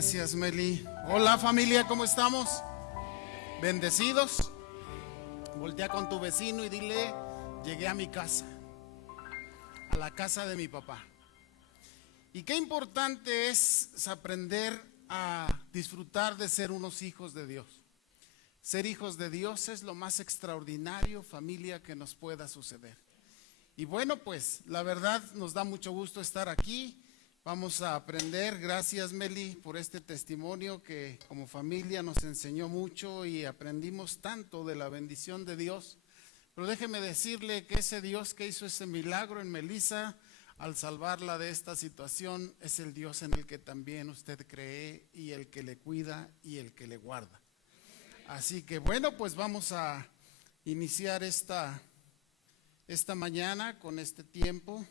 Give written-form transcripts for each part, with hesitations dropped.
Gracias, Meli. Hola, familia, ¿cómo estamos? ¿Bendecidos? Voltea con tu vecino y dile: llegué a mi casa, a la casa de mi papá. Y qué importante es aprender a disfrutar de ser unos hijos de Dios. Ser hijos de Dios es lo más extraordinario, familia, que nos pueda suceder. Y bueno, pues la verdad nos da mucho gusto estar aquí. Vamos a aprender. Gracias, Meli, por este testimonio que como familia nos enseñó mucho y aprendimos tanto de la bendición de Dios. Pero déjeme decirle que ese Dios que hizo ese milagro en Melissa al salvarla de esta situación es el Dios en el que también usted cree, y el que le cuida y el que le guarda. Así que bueno, pues vamos a iniciar esta mañana con este tiempo.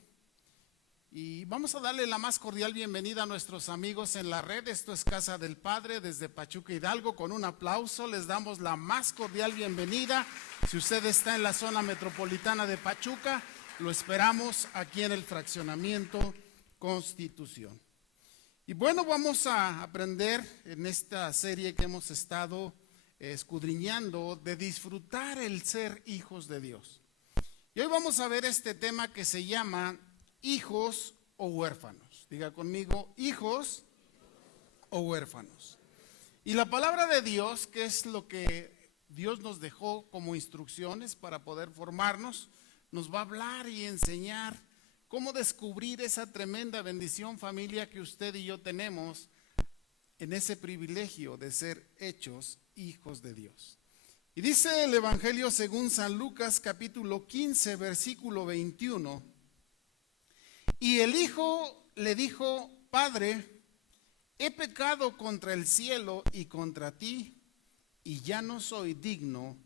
Y vamos a darle la más cordial bienvenida a nuestros amigos en la red. Esto es Casa del Padre desde Pachuca, Hidalgo. Con un aplauso les damos la más cordial bienvenida. Si usted está en la zona metropolitana de Pachuca, lo esperamos aquí en el fraccionamiento Constitución. Y bueno, vamos a aprender en esta serie que hemos estado escudriñando de disfrutar el ser hijos de Dios. Y hoy vamos a ver este tema que se llama hijos o huérfanos. Diga conmigo: hijos o huérfanos. Y la palabra de Dios, que es lo que Dios nos dejó como instrucciones para poder formarnos, nos va a hablar y enseñar cómo descubrir esa tremenda bendición, familia, que usted y yo tenemos en ese privilegio de ser hechos hijos de Dios. Y dice el Evangelio según San Lucas, capítulo 15, versículo 21. Y el hijo le dijo: Padre, he pecado contra el cielo y contra ti, y ya no soy digno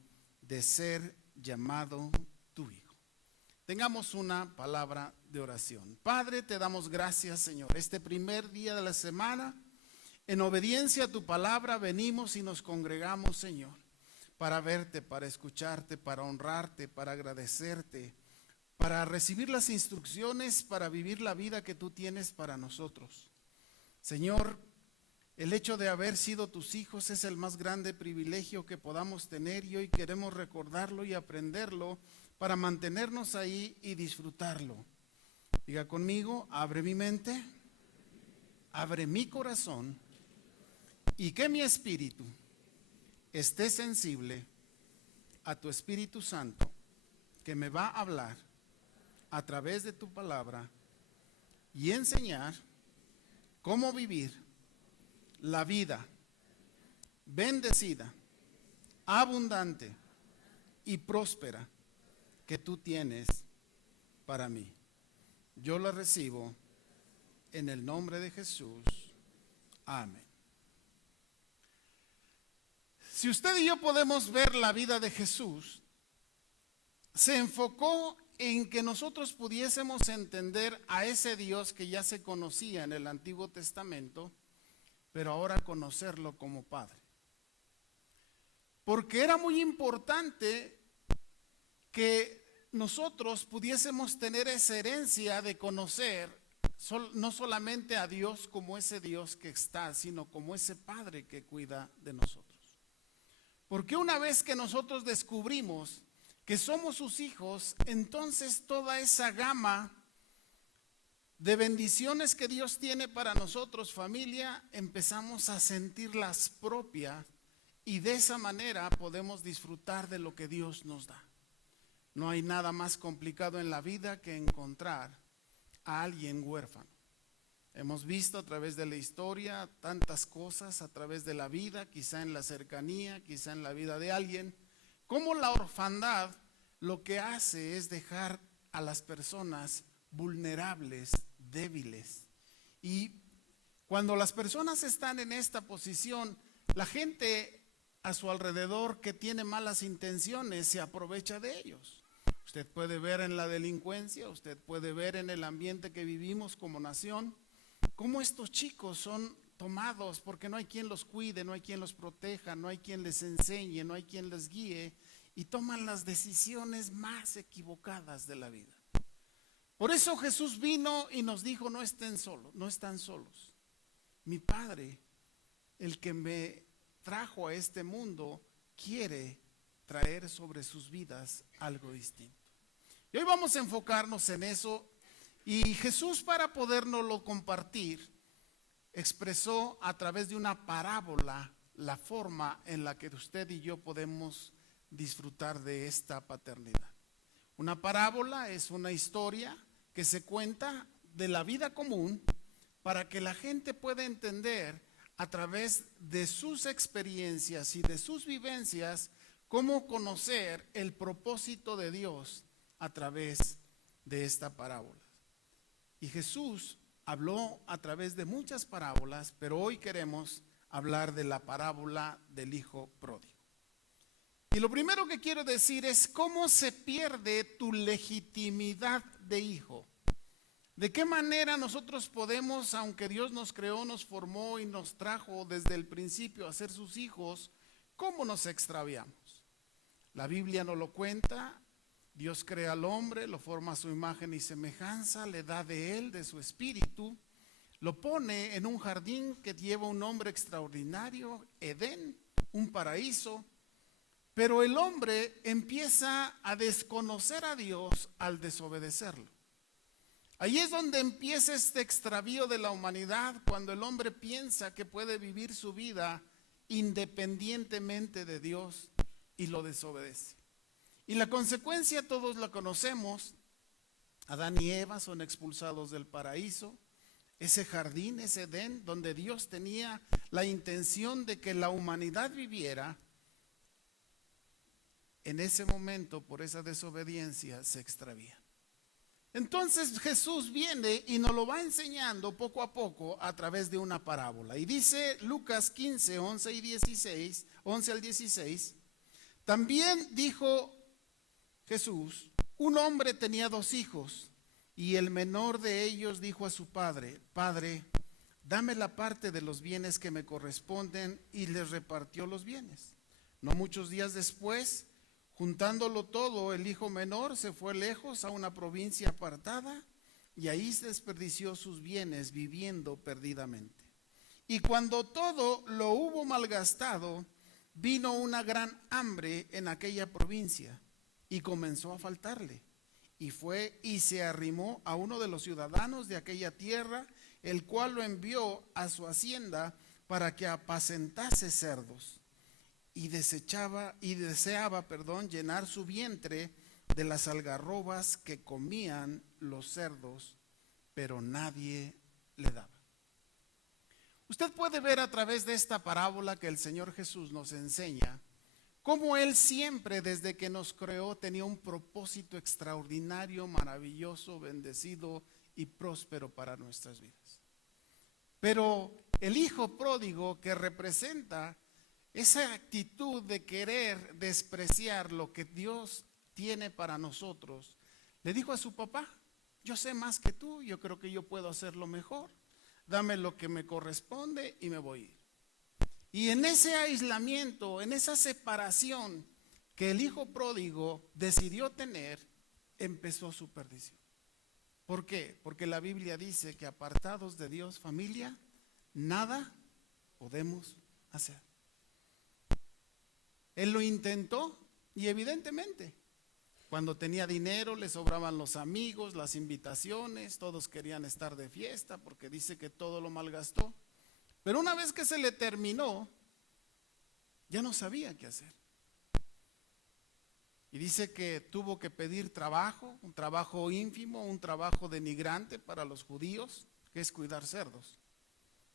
de ser llamado tu hijo. Tengamos una palabra de oración. Padre, te damos gracias, Señor. Este primer día de la semana, en obediencia a tu palabra, venimos y nos congregamos, Señor, para verte, para escucharte, para honrarte, para agradecerte, para recibir las instrucciones, para vivir la vida que tú tienes para nosotros. Señor, el hecho de haber sido tus hijos es el más grande privilegio que podamos tener, y hoy queremos recordarlo y aprenderlo para mantenernos ahí y disfrutarlo. Diga conmigo: abre mi mente, abre mi corazón, y que mi espíritu esté sensible a tu Espíritu Santo, que me va a hablar a través de tu palabra y enseñar cómo vivir la vida bendecida, abundante y próspera que tú tienes para mí. Yo la recibo en el nombre de Jesús. Amén. Si usted y yo podemos ver la vida de Jesús, se enfocó en que nosotros pudiésemos entender a ese Dios que ya se conocía en el Antiguo Testamento, pero ahora conocerlo como Padre. Porque era muy importante que nosotros pudiésemos tener esa herencia de conocer no solamente a Dios como ese Dios que está, sino como ese Padre que cuida de nosotros. Porque una vez que nosotros descubrimos que somos sus hijos, entonces toda esa gama de bendiciones que Dios tiene para nosotros, familia, empezamos a sentirlas propias, y de esa manera podemos disfrutar de lo que Dios nos da. No hay nada más complicado en la vida que encontrar a alguien huérfano. Hemos visto a través de la historia tantas cosas, a través de la vida, quizá en la cercanía, quizá en la vida de alguien, cómo la orfandad lo que hace es dejar a las personas vulnerables, débiles. Y cuando las personas están en esta posición, la gente a su alrededor que tiene malas intenciones se aprovecha de ellos. Usted puede ver en la delincuencia, usted puede ver en el ambiente que vivimos como nación, cómo estos chicos son tomados porque no hay quien los cuide, no hay quien los proteja, no hay quien les enseñe, no hay quien les guíe, y toman las decisiones más equivocadas de la vida. Por eso Jesús vino y nos dijo: no estén solos, no están solos. Mi Padre el que me trajo a este mundo, quiere traer sobre sus vidas algo distinto. Y hoy vamos a enfocarnos en eso. Y Jesús, para podérnoslo compartir, expresó a través de una parábola la forma en la que usted y yo podemos disfrutar de esta paternidad. Una parábola es una historia que se cuenta de la vida común para que la gente pueda entender a través de sus experiencias y de sus vivencias cómo conocer el propósito de Dios a través de esta parábola. Y Jesús habló a través de muchas parábolas, pero hoy queremos hablar de la parábola del hijo pródigo. Y lo primero que quiero decir es cómo se pierde tu legitimidad de hijo. ¿De qué manera nosotros podemos, aunque Dios nos creó, nos formó y nos trajo desde el principio a ser sus hijos, cómo nos extraviamos? La Biblia nos lo cuenta. Dios crea al hombre, lo forma a su imagen y semejanza, le da de él, de su espíritu, lo pone en un jardín que lleva un nombre extraordinario, Edén, un paraíso, pero el hombre empieza a desconocer a Dios al desobedecerlo. Ahí es donde empieza este extravío de la humanidad, cuando el hombre piensa que puede vivir su vida independientemente de Dios y lo desobedece. Y la consecuencia todos la conocemos. Adán y Eva son expulsados del paraíso, ese jardín, ese Edén, donde Dios tenía la intención de que la humanidad viviera. En ese momento, por esa desobediencia, se extravía. Entonces Jesús viene y nos lo va enseñando poco a poco a través de una parábola. Y dice Lucas 15, 11 al 16, también dijo Jesús: un hombre tenía 2 hijos, y el menor de ellos dijo a su padre: Padre, dame la parte de los bienes que me corresponden, y les repartió los bienes. No muchos días después, juntándolo todo, el hijo menor se fue lejos a una provincia apartada, y ahí se desperdició sus bienes viviendo perdidamente. Y cuando todo lo hubo malgastado, vino una gran hambre en aquella provincia, y comenzó a faltarle. Y fue y se arrimó a uno de los ciudadanos de aquella tierra, el cual lo envió a su hacienda para que apacentase cerdos. Y deseaba llenar su vientre de las algarrobas que comían los cerdos, pero nadie le daba. Usted puede ver a través de esta parábola que el Señor Jesús nos enseña cómo Él siempre, desde que nos creó, tenía un propósito extraordinario, maravilloso, bendecido y próspero para nuestras vidas. Pero el hijo pródigo, que representa esa actitud de querer despreciar lo que Dios tiene para nosotros, le dijo a su papá: yo sé más que tú, yo creo que yo puedo hacerlo mejor, dame lo que me corresponde y me voy a ir. Y en ese aislamiento, en esa separación que el hijo pródigo decidió tener, empezó su perdición. ¿Por qué? Porque la Biblia dice que apartados de Dios, familia, nada podemos hacer. Él lo intentó, y evidentemente, cuando tenía dinero le sobraban los amigos, las invitaciones, todos querían estar de fiesta porque dice que todo lo malgastó. Pero una vez que se le terminó, ya no sabía qué hacer. Y dice que tuvo que pedir trabajo, un trabajo ínfimo, un trabajo denigrante para los judíos, que es cuidar cerdos.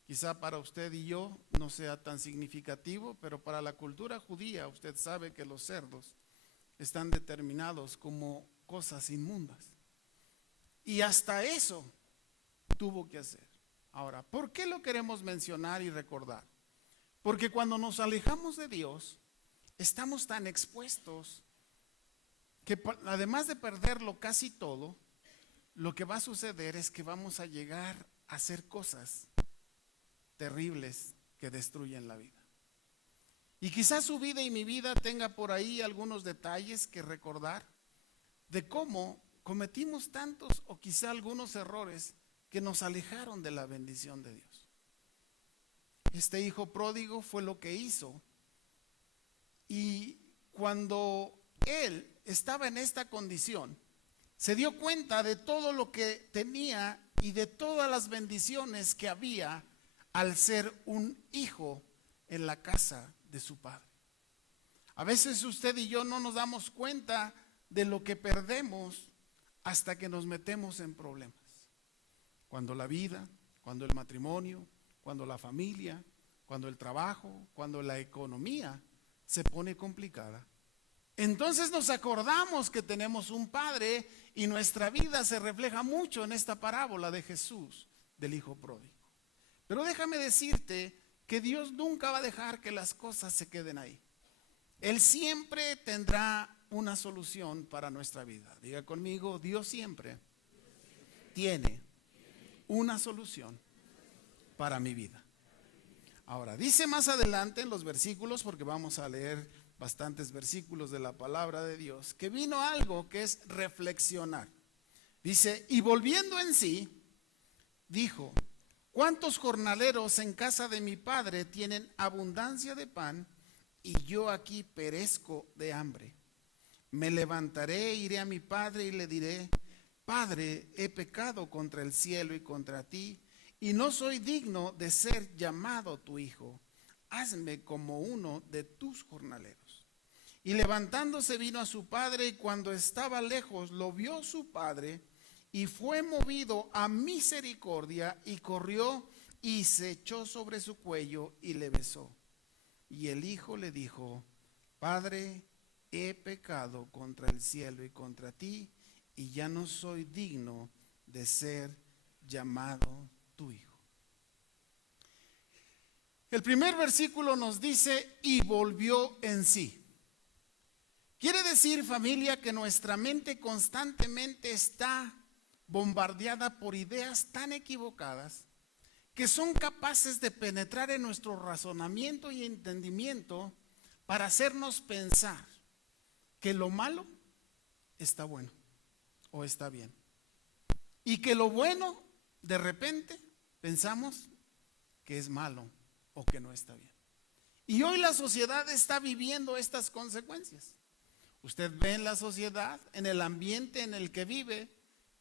Quizá para usted y yo no sea tan significativo, pero para la cultura judía usted sabe que los cerdos están determinados como cosas inmundas. Y hasta eso tuvo que hacer. Ahora, ¿por qué lo queremos mencionar y recordar? Porque cuando nos alejamos de Dios, estamos tan expuestos que además de perderlo casi todo, lo que va a suceder es que vamos a llegar a hacer cosas terribles que destruyen la vida. Y quizás su vida y mi vida tenga por ahí algunos detalles que recordar de cómo cometimos tantos o quizá algunos errores que nos alejaron de la bendición de Dios. Este hijo pródigo fue lo que hizo. Y cuando él estaba en esta condición, se dio cuenta de todo lo que tenía y de todas las bendiciones que había al ser un hijo en la casa de su padre. A veces usted y yo no nos damos cuenta de lo que perdemos hasta que nos metemos en problemas. Cuando la vida, cuando el matrimonio, cuando la familia, cuando el trabajo, cuando la economía se pone complicada. Entonces nos acordamos que tenemos un padre y nuestra vida se refleja mucho en esta parábola de Jesús, del hijo pródigo. Pero déjame decirte que Dios nunca va a dejar que las cosas se queden ahí. Él siempre tendrá una solución para nuestra vida. Diga conmigo, Dios siempre tiene una solución para mi vida. Ahora, dice más adelante en los versículos, porque vamos a leer bastantes versículos de la palabra de Dios, que vino algo que es reflexionar. Dice, y volviendo en sí, dijo, ¿cuántos jornaleros en casa de mi padre tienen abundancia de pan y yo aquí perezco de hambre? Me levantaré, iré a mi padre y le diré, Padre, he pecado contra el cielo y contra ti, y no soy digno de ser llamado tu hijo. Hazme como uno de tus jornaleros. Y levantándose vino a su padre, y cuando estaba lejos lo vio su padre, y fue movido a misericordia, y corrió y se echó sobre su cuello y le besó. Y el hijo le dijo, Padre, he pecado contra el cielo y contra ti, y ya no soy digno de ser llamado tu hijo. El primer versículo nos dice, y volvió en sí. Quiere decir, familia, que nuestra mente constantemente está bombardeada por ideas tan equivocadas que son capaces de penetrar en nuestro razonamiento y entendimiento para hacernos pensar que lo malo está bueno o está bien, y que lo bueno de repente pensamos que es malo o que no está bien. Y hoy la sociedad está viviendo estas consecuencias. Usted ve en la sociedad, en el ambiente en el que vive,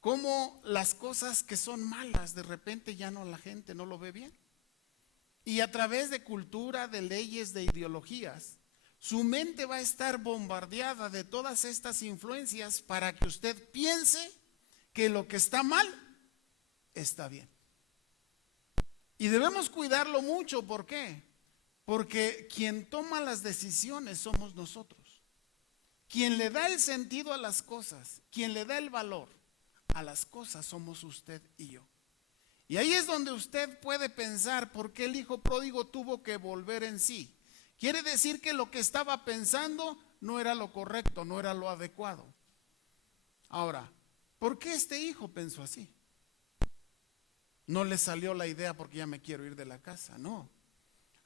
cómo las cosas que son malas de repente ya no, la gente no lo ve bien. Y a través de cultura, de leyes, de ideologías, su mente va a estar bombardeada de todas estas influencias para que usted piense que lo que está mal está bien. Y debemos cuidarlo mucho. ¿Por qué? Porque quien toma las decisiones somos nosotros. Quien le da el sentido a las cosas, quien le da el valor a las cosas somos usted y yo. Y ahí es donde usted puede pensar por qué el hijo pródigo tuvo que volver en sí. Quiere decir que lo que estaba pensando no era lo correcto, no era lo adecuado. Ahora, ¿por qué este hijo pensó así? No le salió la idea porque ya me quiero ir de la casa, no.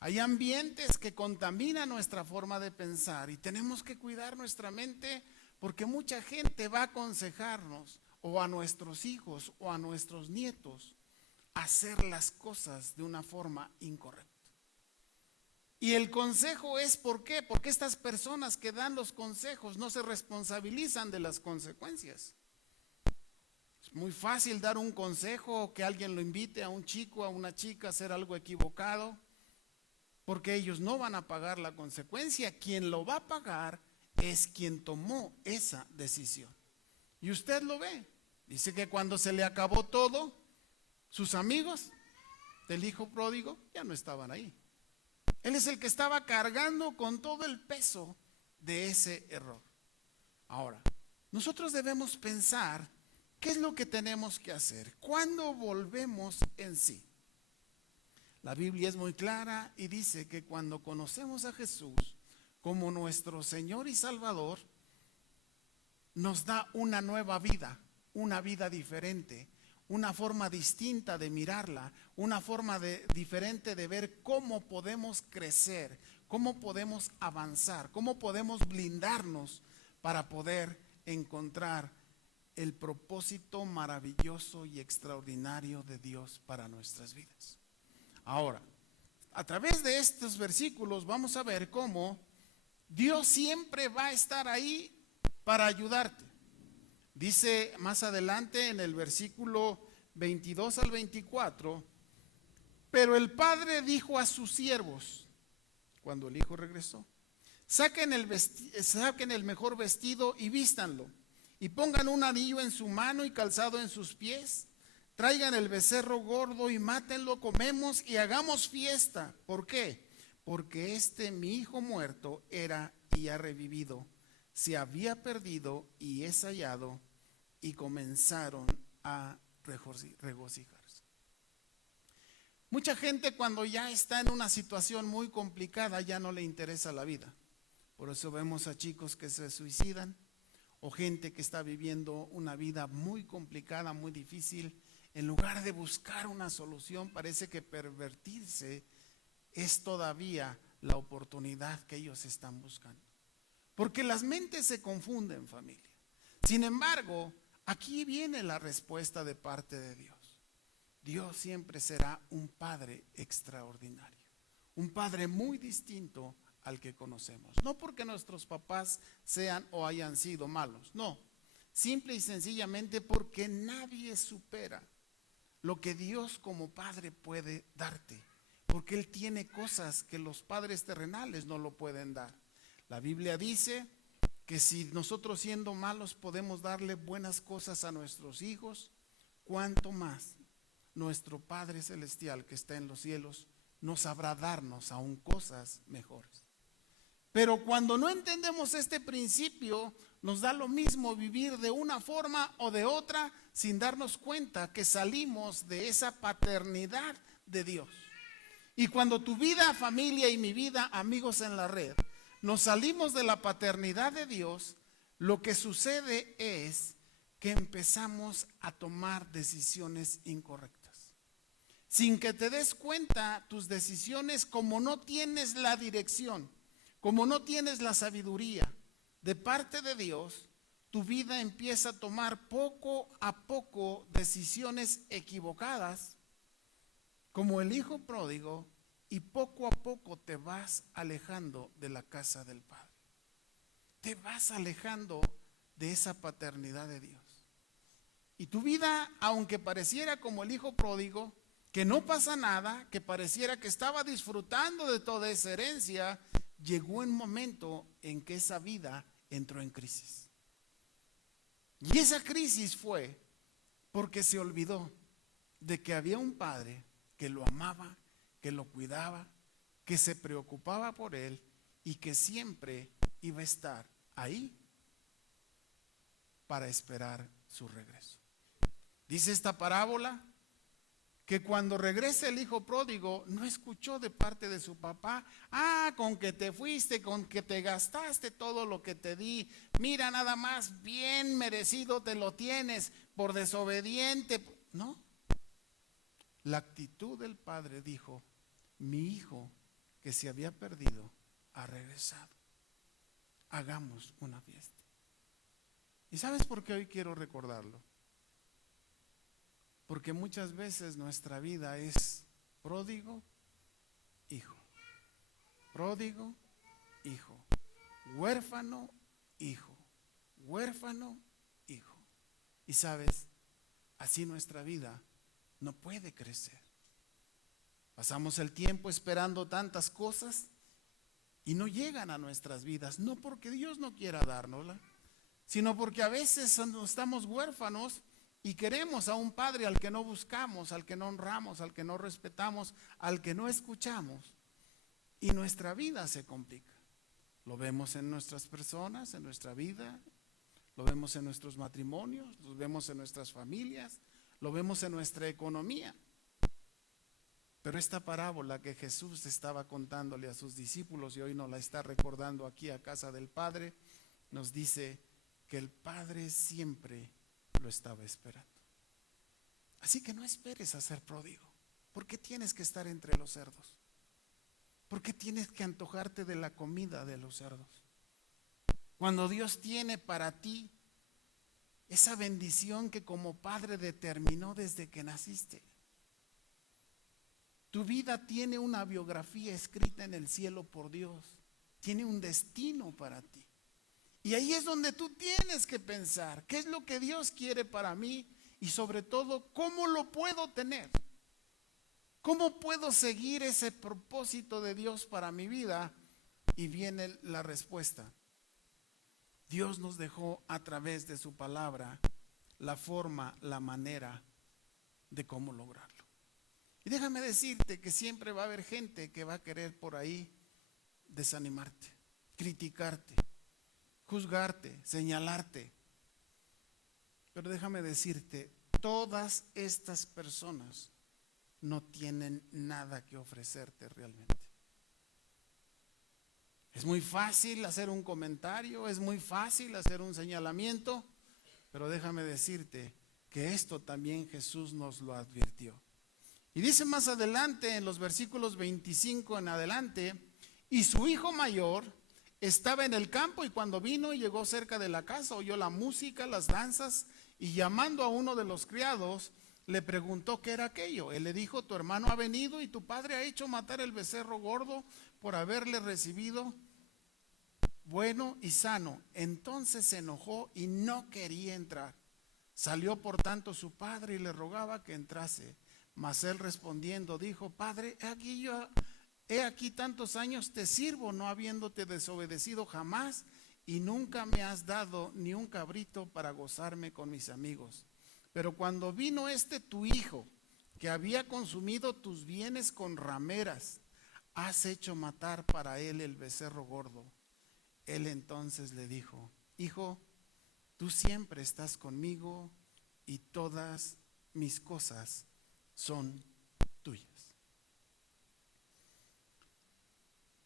Hay ambientes que contaminan nuestra forma de pensar y tenemos que cuidar nuestra mente porque mucha gente va a aconsejarnos o a nuestros hijos o a nuestros nietos a hacer las cosas de una forma incorrecta. Y el consejo es ¿por qué? Porque estas personas que dan los consejos no se responsabilizan de las consecuencias. Es muy fácil dar un consejo, que alguien lo invite a un chico, a una chica a hacer algo equivocado, porque ellos no van a pagar la consecuencia. Quien lo va a pagar es quien tomó esa decisión. Y usted lo ve. Dice que cuando se le acabó todo, sus amigos del hijo pródigo ya no estaban ahí. Él es el que estaba cargando con todo el peso de ese error. Ahora, nosotros debemos pensar qué es lo que tenemos que hacer. ¿Cuándo volvemos en sí? La Biblia es muy clara y dice que cuando conocemos a Jesús como nuestro Señor y Salvador, nos da una nueva vida, una vida diferente, una forma distinta de mirarla, una forma diferente de ver cómo podemos crecer, cómo podemos avanzar, cómo podemos blindarnos para poder encontrar el propósito maravilloso y extraordinario de Dios para nuestras vidas. Ahora, a través de estos versículos vamos a ver cómo Dios siempre va a estar ahí para ayudarte. Dice más adelante en el versículo 22 al 24, pero el padre dijo a sus siervos, cuando el hijo regresó, saquen el mejor vestido y vístanlo, y pongan un anillo en su mano y calzado en sus pies. Traigan el becerro gordo y mátenlo, comemos y hagamos fiesta. ¿Por qué? Porque mi hijo muerto era y ha revivido, se había perdido y es hallado. Y comenzaron a regocijarse. Mucha gente cuando ya está en una situación muy complicada ya no le interesa la vida. Por eso vemos a chicos que se suicidan o gente que está viviendo una vida muy complicada, muy difícil. En lugar de buscar una solución, parece que pervertirse es todavía la oportunidad que ellos están buscando. Porque las mentes se confunden, familia. Sin embargo, aquí viene la respuesta de parte de Dios. Dios siempre será un Padre extraordinario, un Padre muy distinto al que conocemos. No porque nuestros papás sean o hayan sido malos, no. Simple y sencillamente porque nadie supera lo que Dios como Padre puede darte. Porque Él tiene cosas que los padres terrenales no lo pueden dar. La Biblia dice que si nosotros siendo malos podemos darle buenas cosas a nuestros hijos, cuánto más nuestro Padre Celestial que está en los cielos no sabrá darnos aún cosas mejores. Pero cuando no entendemos este principio, nos da lo mismo vivir de una forma o de otra sin darnos cuenta que salimos de esa paternidad de Dios. Y cuando tu vida, familia, y mi vida, amigos en la red, nos salimos de la paternidad de Dios, lo que sucede es que empezamos a tomar decisiones incorrectas. Sin que te des cuenta, tus decisiones, como no tienes la dirección, como no tienes la sabiduría de parte de Dios, tu vida empieza a tomar poco a poco decisiones equivocadas, como el hijo pródigo, y poco a poco te vas alejando de la casa del Padre. Te vas alejando de esa paternidad de Dios. Y tu vida, aunque pareciera como el hijo pródigo, que no pasa nada, que pareciera que estaba disfrutando de toda esa herencia, llegó un momento en que esa vida entró en crisis. Y esa crisis fue porque se olvidó de que había un padre que lo amaba, que lo cuidaba, que se preocupaba por él y que siempre iba a estar ahí para esperar su regreso. Dice esta parábola que cuando regresa el hijo pródigo no escuchó de parte de su papá: con que te fuiste, con que te gastaste todo lo que te di, mira, nada más, bien merecido te lo tienes por desobediente. No, la actitud del padre dijo: mi hijo que se había perdido ha regresado, hagamos una fiesta. ¿Y sabes por qué hoy quiero recordarlo? Porque muchas veces nuestra vida es pródigo, hijo, pródigo, hijo, huérfano, hijo, huérfano, hijo. Y sabes, así nuestra vida no puede crecer. Pasamos el tiempo esperando tantas cosas y no llegan a nuestras vidas, no porque Dios no quiera dárnosla, sino porque a veces estamos huérfanos y queremos a un padre al que no buscamos, al que no honramos, al que no respetamos, al que no escuchamos, y nuestra vida se complica. Lo vemos en nuestras personas, en nuestra vida, lo vemos en nuestros matrimonios, lo vemos en nuestras familias, lo vemos en nuestra economía. Pero esta parábola que Jesús estaba contándole a sus discípulos y hoy nos la está recordando aquí a casa del Padre, nos dice que el Padre siempre lo estaba esperando. Así que no esperes a ser pródigo. ¿Por qué tienes que estar entre los cerdos? ¿Por qué tienes que antojarte de la comida de los cerdos? Cuando Dios tiene para ti esa bendición que como padre determinó desde que naciste. Tu vida tiene una biografía escrita en el cielo por Dios. Tiene un destino para ti. Y ahí es donde tú tienes que pensar, ¿qué es lo que Dios quiere para mí? Y sobre todo, ¿cómo lo puedo tener? ¿Cómo puedo seguir ese propósito de Dios para mi vida? Y viene la respuesta. Dios nos dejó a través de su palabra la forma, la manera de cómo lograrlo. Y déjame decirte que siempre va a haber gente que va a querer por ahí desanimarte, criticarte, juzgarte, señalarte. Pero déjame decirte, todas estas personas no tienen nada que ofrecerte realmente. Es muy fácil hacer un comentario, es muy fácil hacer un señalamiento, pero déjame decirte que esto también Jesús nos lo advirtió. Y dice más adelante, en los versículos 25 en adelante, y su hijo mayor estaba en el campo, y cuando vino y llegó cerca de la casa, oyó la música, las danzas, y llamando a uno de los criados, le preguntó qué era aquello. Él le dijo, tu hermano ha venido y tu padre ha hecho matar el becerro gordo por haberle recibido bueno y sano. Entonces se enojó y no quería entrar. Salió por tanto su padre y le rogaba que entrase. Mas él respondiendo dijo, Padre, he aquí tantos años te sirvo, no habiéndote desobedecido jamás, y nunca me has dado ni un cabrito para gozarme con mis amigos. Pero cuando vino tu hijo, que había consumido tus bienes con rameras, has hecho matar para él el becerro gordo. Él entonces le dijo, hijo, tú siempre estás conmigo y todas mis cosas son tuyas.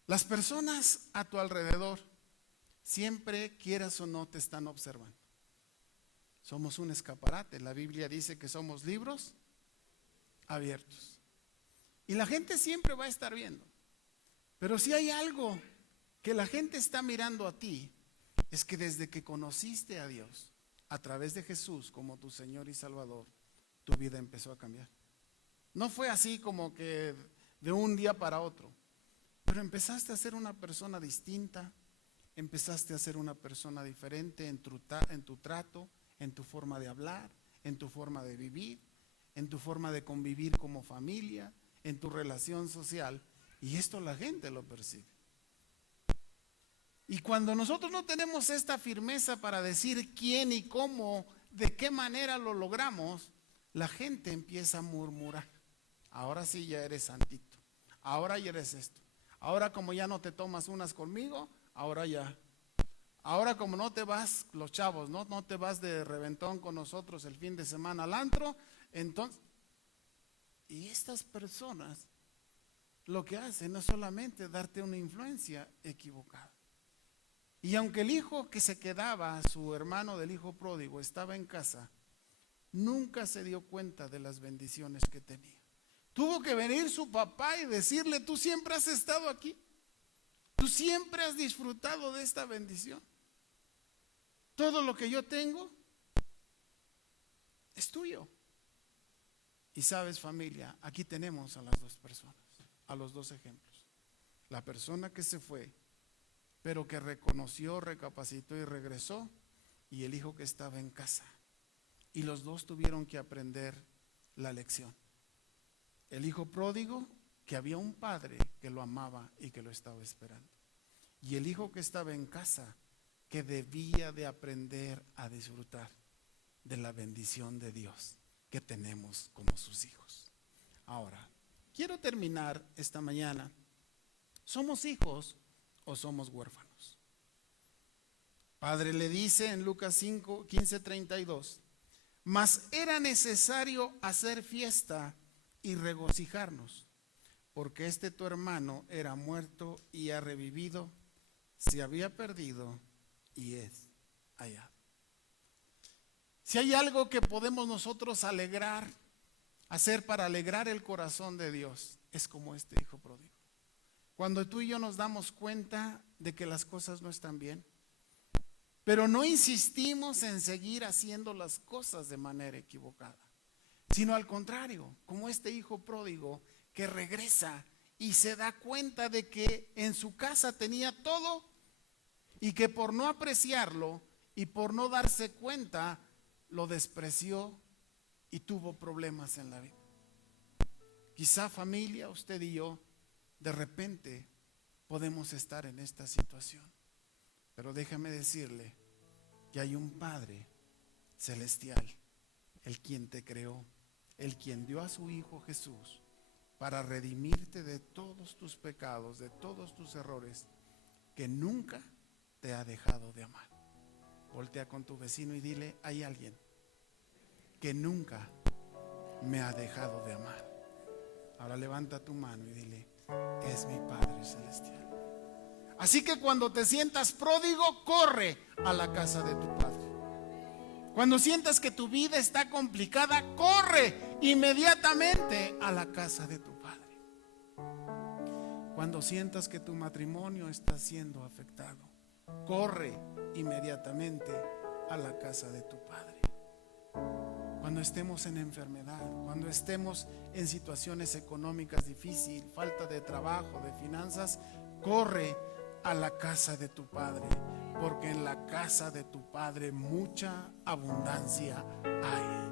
Las personas a tu alrededor, siempre quieras o no, te están observando. Somos un escaparate. La Biblia dice que somos libros abiertos. Y la gente siempre va a estar viendo. Pero si hay algo que la gente está mirando a ti, es que desde que conociste a Dios a través de Jesús como tu Señor y Salvador, tu vida empezó a cambiar. No fue así como que de un día para otro, pero empezaste a ser una persona distinta, empezaste a ser una persona diferente en tu trato, en tu forma de hablar, en tu forma de vivir, en tu forma de convivir como familia, en tu relación social, y esto la gente lo percibe. Y cuando nosotros no tenemos esta firmeza para decir quién y cómo, de qué manera lo logramos, la gente empieza a murmurar. Ahora sí ya eres santito, ahora ya eres esto, ahora como ya no te tomas unas conmigo, ahora ya. Ahora como no te vas, los chavos, no te vas de reventón con nosotros el fin de semana al antro, entonces, y estas personas lo que hacen no es solamente darte una influencia equivocada. Y aunque el hijo que se quedaba, su hermano del hijo pródigo, estaba en casa, nunca se dio cuenta de las bendiciones que tenía. Tuvo que venir su papá y decirle, tú siempre has estado aquí, tú siempre has disfrutado de esta bendición. Todo lo que yo tengo es tuyo. Y sabes, familia, aquí tenemos a las dos personas, a los dos ejemplos. La persona que se fue, pero que reconoció, recapacitó y regresó, y el hijo que estaba en casa. Y los dos tuvieron que aprender la lección. El hijo pródigo, que había un padre que lo amaba y que lo estaba esperando. Y el hijo que estaba en casa, que debía de aprender a disfrutar de la bendición de Dios que tenemos como sus hijos. Ahora, quiero terminar esta mañana. ¿Somos hijos o somos huérfanos? Padre le dice en Lucas 15:32, mas era necesario hacer fiesta y regocijarnos, porque tu hermano era muerto y ha revivido, se había perdido y es hallado. Si hay algo que podemos nosotros hacer para alegrar el corazón de Dios, es como este hijo pródigo. Cuando tú y yo nos damos cuenta de que las cosas no están bien, pero no insistimos en seguir haciendo las cosas de manera equivocada, sino al contrario, como este hijo pródigo que regresa y se da cuenta de que en su casa tenía todo y que por no apreciarlo y por no darse cuenta, lo despreció y tuvo problemas en la vida. Quizá, familia, usted y yo, de repente podemos estar en esta situación. Pero déjame decirle que hay un Padre celestial, el quien te creó, el quien dio a su Hijo Jesús para redimirte de todos tus pecados, de todos tus errores, que nunca te ha dejado de amar. Voltea con tu vecino y dile: hay alguien que nunca me ha dejado de amar. Ahora levanta tu mano y dile: es mi Padre celestial. Así que cuando te sientas pródigo, corre a la casa de tu Padre. Cuando sientas que tu vida está complicada, corre inmediatamente a la casa de tu Padre. Cuando sientas que tu matrimonio está siendo afectado, corre inmediatamente a la casa de tu Padre. Cuando estemos en enfermedad, cuando estemos en situaciones económicas difíciles, falta de trabajo, de finanzas, corre a la casa de tu Padre, porque en la casa de tu Padre mucha abundancia hay.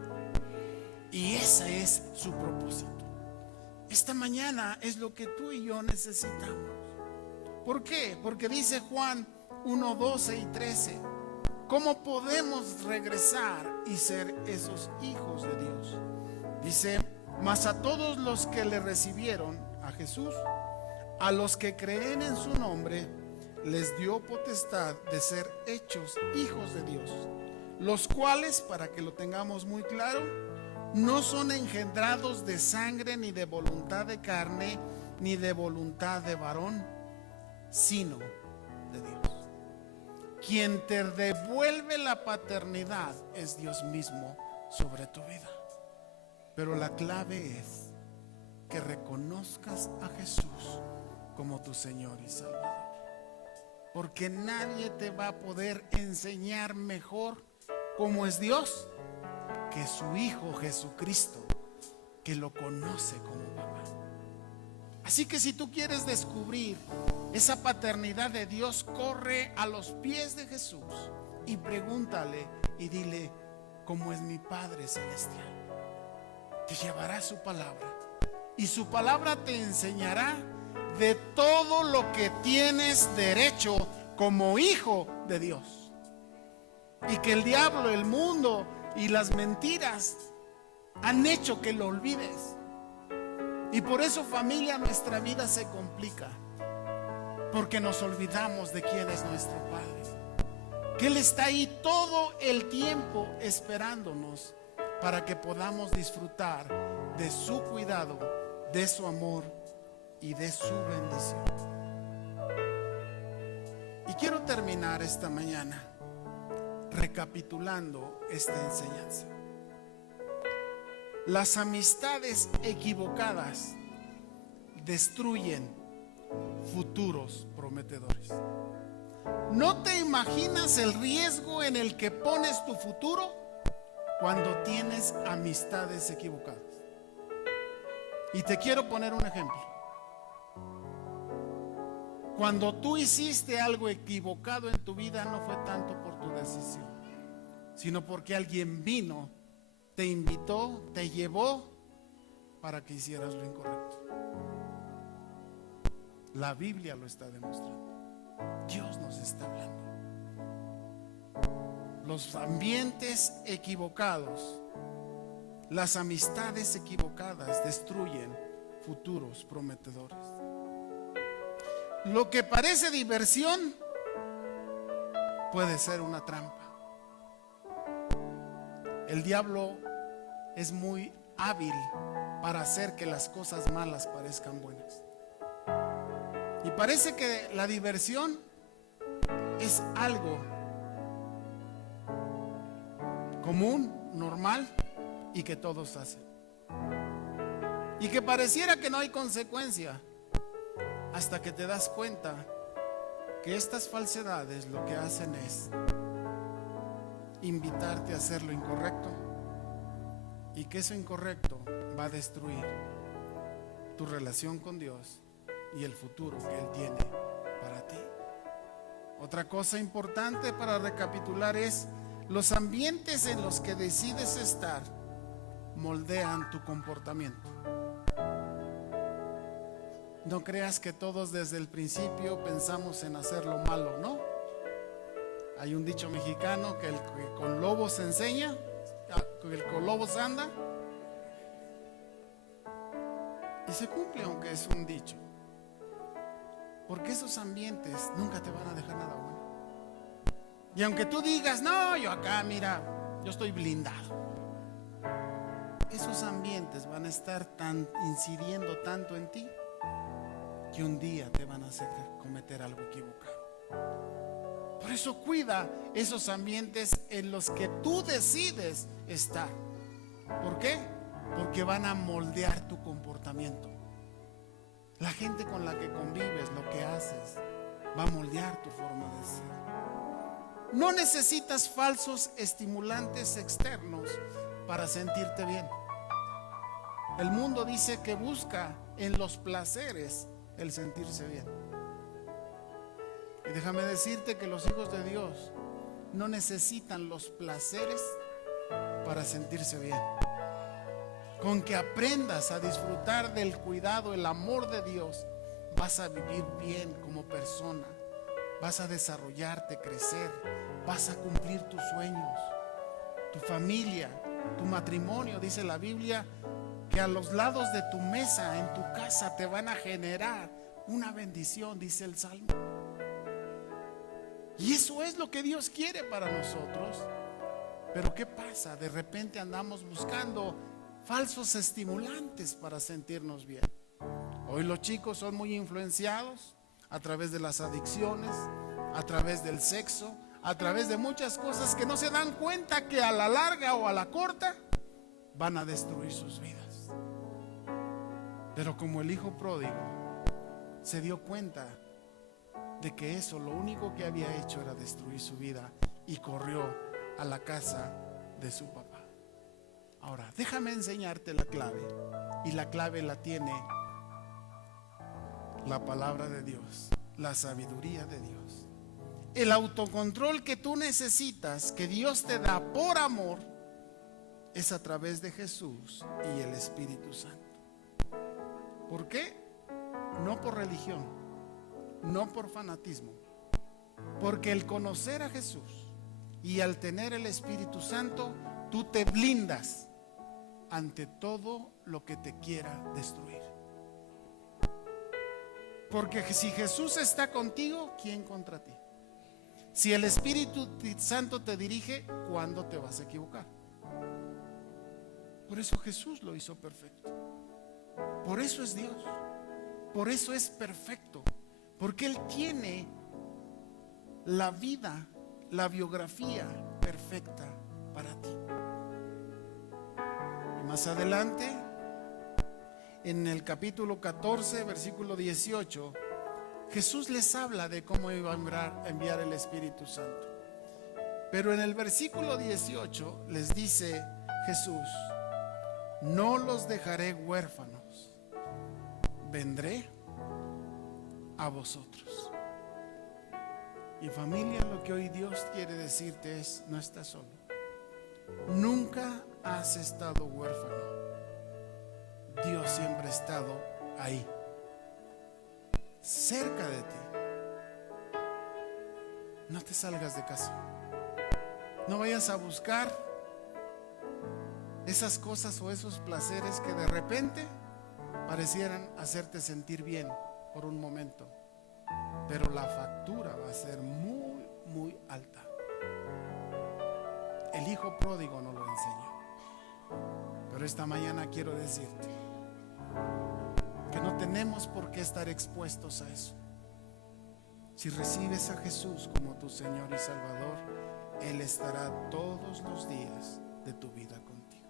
Y ese es su propósito. Esta mañana es lo que tú y yo necesitamos. ¿Por qué? Porque dice Juan 1, 12 y 13: ¿cómo podemos regresar y ser esos hijos de Dios? Dice: mas a todos los que le recibieron, a Jesús, a los que creen en su nombre, les dio potestad de ser hechos hijos de Dios, los cuales, para que lo tengamos muy claro, no son engendrados de sangre, ni de voluntad de carne, ni de voluntad de varón, sino de Dios. Quien te devuelve la paternidad es Dios mismo sobre tu vida. Pero la clave es que reconozcas a Jesús como tu Señor y Salvador. Porque nadie te va a poder enseñar mejor cómo es Dios que su Hijo Jesucristo, que lo conoce como papá. Así que si tú quieres descubrir esa paternidad de Dios, corre a los pies de Jesús y pregúntale y dile: ¿cómo es mi Padre celestial? Te llevará su palabra y su palabra te enseñará de todo lo que tienes derecho como hijo de Dios, y que el diablo, el mundo y las mentiras han hecho que lo olvides. Y por eso, familia, nuestra vida se complica, porque nos olvidamos de quién es nuestro Padre, que Él está ahí todo el tiempo esperándonos para que podamos disfrutar de su cuidado, de su amor y de su bendición. Y quiero terminar esta mañana recapitulando esta enseñanza. Las amistades equivocadas destruyen futuros prometedores. ¿No te imaginas el riesgo en el que pones tu futuro cuando tienes amistades equivocadas? Y te quiero poner un ejemplo. Cuando tú hiciste algo equivocado en tu vida, no fue tanto por tu decisión, sino porque alguien vino, te invitó, te llevó para que hicieras lo incorrecto. La Biblia lo está demostrando. Dios nos está hablando. Los ambientes equivocados, las amistades equivocadas destruyen futuros prometedores. Lo que parece diversión puede ser una trampa. El diablo es muy hábil para hacer que las cosas malas parezcan buenas. Y parece que la diversión es algo común, normal, y que todos hacen. Y que pareciera que no hay consecuencia, hasta que te das cuenta que estas falsedades lo que hacen es invitarte a hacer lo incorrecto, y que eso incorrecto va a destruir tu relación con Dios y el futuro que Él tiene para ti. Otra cosa importante para recapitular es: los ambientes en los que decides estar moldean tu comportamiento. No creas que todos desde el principio pensamos en hacer lo malo, ¿no? Hay un dicho mexicano que el que con lobos se enseña, el que con lobos anda, y se cumple, aunque es un dicho. Porque esos ambientes nunca te van a dejar nada bueno. Y aunque tú digas, no, yo acá, mira, yo estoy blindado, esos ambientes van a estar incidiendo tanto en ti que un día te van a hacer cometer algo equivocado. Por eso cuida esos ambientes en los que tú decides estar. ¿Por qué? Porque van a moldear tu comportamiento. La gente con la que convives, lo que haces, va a moldear tu forma de ser. No necesitas falsos estimulantes externos para sentirte bien. El mundo dice que busca en los placeres el sentirse bien. Y déjame decirte que los hijos de Dios no necesitan los placeres para sentirse bien. Con que aprendas a disfrutar del cuidado, el amor de Dios, vas a vivir bien como persona, vas a desarrollarte, crecer, vas a cumplir tus sueños, tu familia, tu matrimonio. Dice la Biblia que a los lados de tu mesa, en tu casa, te van a generar una bendición, dice el Salmo. Y eso es lo que Dios quiere para nosotros. Pero ¿qué pasa? De repente andamos buscando falsos estimulantes para sentirnos bien. Hoy los chicos son muy influenciados a través de las adicciones, a través del sexo, a través de muchas cosas que no se dan cuenta que a la larga o a la corta van a destruir sus vidas. Pero como el hijo pródigo se dio cuenta de que eso lo único que había hecho era destruir su vida, y corrió a la casa de su papá. Ahora, déjame enseñarte la clave, y la clave la tiene la palabra de Dios, la sabiduría de Dios. El autocontrol que tú necesitas, que Dios te da por amor, es a través de Jesús y el Espíritu Santo. ¿Por qué? No por religión, no por fanatismo, porque el conocer a Jesús y al tener el Espíritu Santo, tú te blindas ante todo lo que te quiera destruir. Porque si Jesús está contigo, ¿quién contra ti? Si el Espíritu Santo te dirige, ¿cuándo te vas a equivocar? Por eso Jesús lo hizo perfecto. Por eso es Dios. Por eso es perfecto. Porque Él tiene la vida, la biografía perfecta para ti. Y más adelante, en el capítulo 14, versículo 18, Jesús les habla de cómo iba a enviar el Espíritu Santo. Pero en el versículo 18 les dice Jesús: no los dejaré huérfanos, vendré a vosotros. Y familia, lo que hoy Dios quiere decirte es: no estás solo. Nunca has estado huérfano. Dios siempre ha estado ahí, cerca de ti. No te salgas de casa. No vayas a buscar esas cosas o esos placeres que de repente parecieran hacerte sentir bien por un momento, pero la factura va a ser muy, muy alta. El hijo pródigo nos lo enseñó. Pero esta mañana quiero decirte que no tenemos por qué estar expuestos a eso. Si recibes a Jesús como tu Señor y Salvador, Él estará todos los días de tu vida contigo.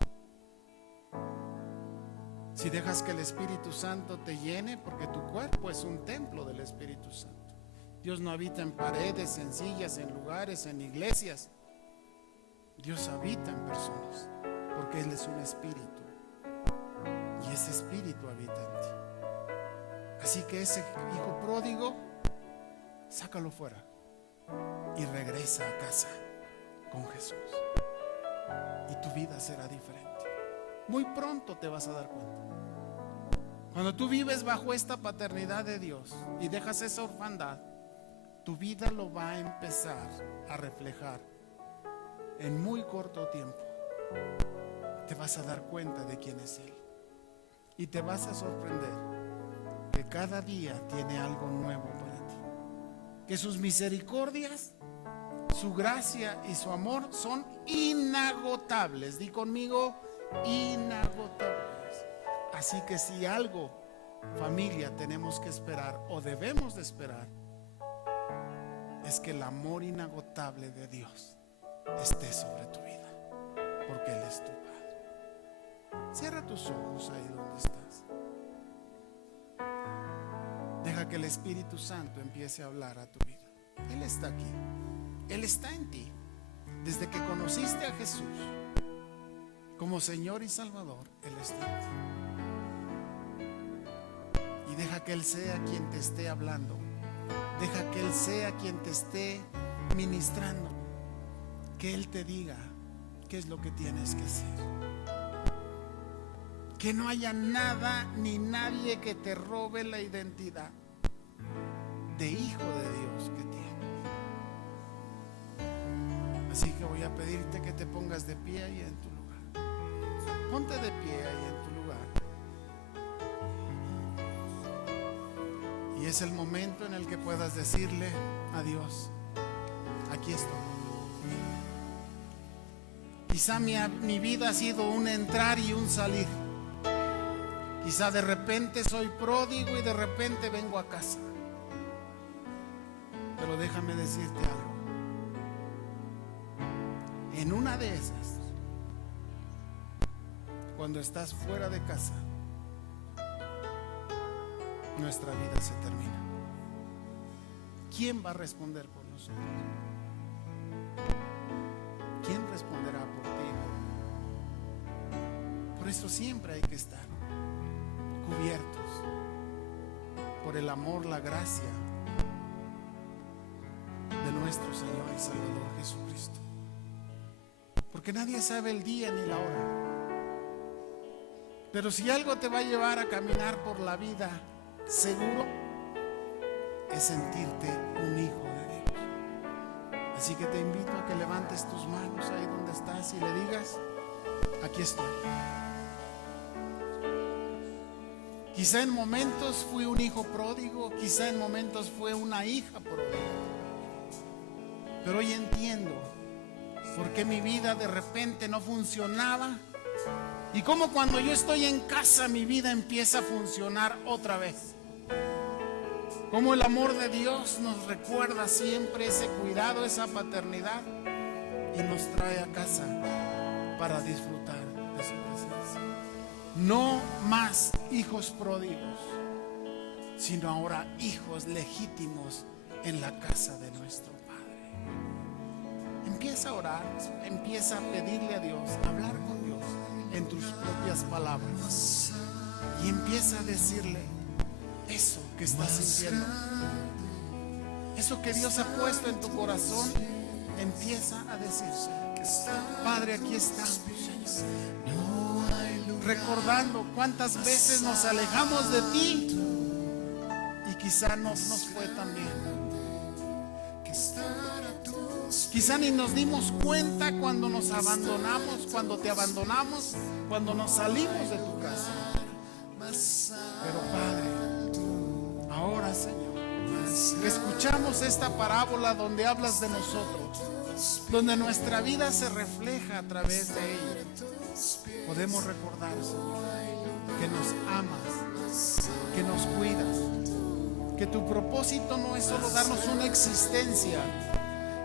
Si dejas que el Espíritu Santo te llene, porque tu cuerpo es un templo del Espíritu Santo. Dios no habita en paredes, en sillas, en lugares, en iglesias. Dios habita en personas, porque Él es un espíritu, y ese espíritu habita en ti. Así que ese hijo pródigo, sácalo fuera y regresa a casa con Jesús. Y tu vida será diferente. Muy pronto te vas a dar cuenta. Cuando tú vives bajo esta paternidad de Dios y dejas esa orfandad, tu vida lo va a empezar a reflejar en muy corto tiempo. Te vas a dar cuenta de quién es Él. Y te vas a sorprender que cada día tiene algo nuevo para ti. Que sus misericordias, su gracia y su amor son inagotables. Di conmigo, inagotables. Así que si algo, familia, tenemos que esperar o debemos de esperar, es que el amor inagotable de Dios esté sobre tu vida, porque Él es tu Padre. Cierra tus ojos ahí donde estás. Deja que el Espíritu Santo empiece a hablar a tu vida. Él está aquí, Él está en ti. Desde que conociste a Jesús como Señor y Salvador, Él está en ti. Y deja que Él sea quien te esté hablando. Deja que Él sea quien te esté ministrando. Que Él te diga qué es lo que tienes que hacer. Que no haya nada ni nadie que te robe la identidad de hijo de Dios que tienes. Así que voy a pedirte que te pongas de pie ahí en tu lugar. Ponte de pie ahí en tu lugar. Y es el momento en el que puedas decirle a Dios: aquí estoy. Quizá mi vida ha sido un entrar y un salir. Quizá de repente soy pródigo y de repente vengo a casa. Pero déjame decirte algo. En una de esas, cuando estás fuera de casa, nuestra vida se termina. ¿Quién va a responder por nosotros? ¿Quién responderá por ti? Por eso siempre hay que estar cubiertos por el amor, la gracia de nuestro Señor y Salvador Jesucristo. Porque nadie sabe el día ni la hora. Pero si algo te va a llevar a caminar por la vida seguro, es sentirte un hijo de Dios. Así que te invito a que levantes tus manos ahí donde estás y le digas: aquí estoy. Quizá en momentos fui un hijo pródigo, quizá en momentos fue una hija pródiga, pero hoy entiendo por qué mi vida de repente no funcionaba y cómo cuando yo estoy en casa mi vida empieza a funcionar otra vez. Cómo el amor de Dios nos recuerda siempre ese cuidado, esa paternidad, y nos trae a casa para disfrutar de su presencia. No más hijos pródigos, sino ahora hijos legítimos en la casa de nuestro Padre. Empieza a orar, empieza a pedirle a Dios, a hablar con Dios en tus propias palabras, y empieza a decirle eso que estás sintiendo, eso que Dios ha puesto en tu corazón. Empieza a decirse: Padre, aquí estamos, Señor, recordando cuántas veces nos alejamos de ti y quizá no nos fue tan bien. Quizá ni nos dimos cuenta cuando nos abandonamos, cuando te abandonamos, cuando nos salimos de tu casa. Pero Padre, ahora, Señor, que escuchamos esta parábola donde hablas de nosotros, donde nuestra vida se refleja a través de ella, podemos recordar, Señor, que nos amas, que nos cuidas, que tu propósito no es solo darnos una existencia,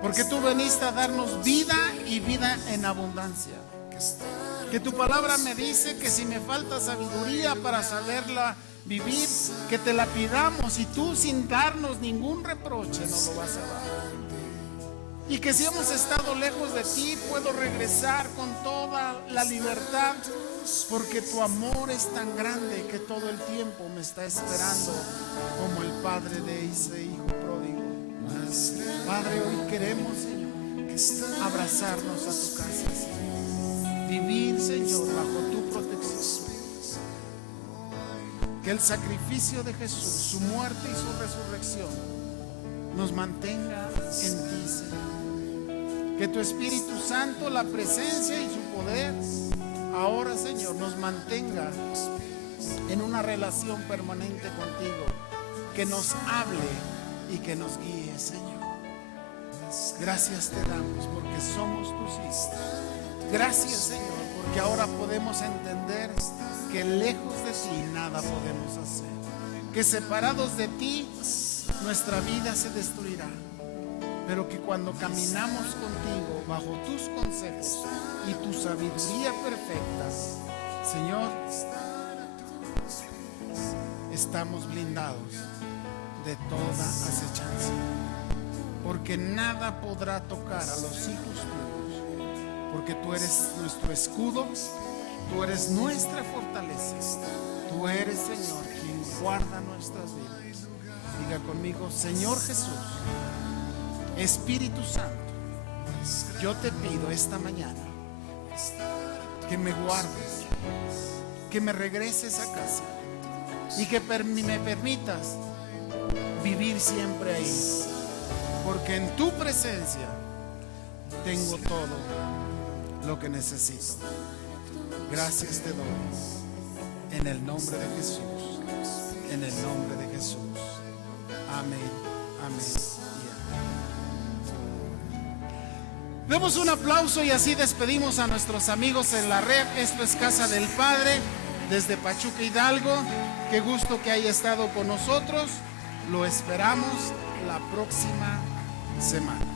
porque tú veniste a darnos vida y vida en abundancia. Que tu palabra me dice que si me falta sabiduría para saberla vivir, que te la pidamos y tú, sin darnos ningún reproche, nos lo vas a dar. Y que si hemos estado lejos de ti, puedo regresar con toda la libertad porque tu amor es tan grande que todo el tiempo me está esperando como el padre de ese hijo pródigo. Padre, hoy queremos, Señor, abrazarnos a tu casa, Señor. Vivir, Señor, bajo tu protección. Que el sacrificio de Jesús, su muerte y su resurrección nos mantenga en ti, Señor. Que tu Espíritu Santo, la presencia y su poder ahora, Señor, nos mantenga en una relación permanente contigo. Que nos hable y que nos guíe, Señor. Gracias te damos porque somos tus hijos. Gracias, Señor, porque ahora podemos entender que lejos de ti nada podemos hacer. Que separados de ti nuestra vida se destruirá. Pero que cuando caminamos contigo bajo tus consejos y tu sabiduría perfecta, Señor, estamos blindados de toda acechanza. Porque nada podrá tocar a los hijos tuyos. Porque tú eres nuestro escudo, tú eres nuestra fortaleza. Tú eres, Señor, quien guarda nuestras vidas. Diga conmigo: Señor Jesús, Espíritu Santo, yo te pido esta mañana que me guardes, que me regreses a casa y que me permitas vivir siempre ahí, porque en tu presencia tengo todo lo que necesito. Gracias te doy en el nombre de Jesús, en el nombre de Jesús. Amén, amén y amén. Demos un aplauso y así despedimos a nuestros amigos en la red. Esto es Casa del Padre desde Pachuca, Hidalgo. Qué gusto que haya estado con nosotros. Lo esperamos la próxima semana.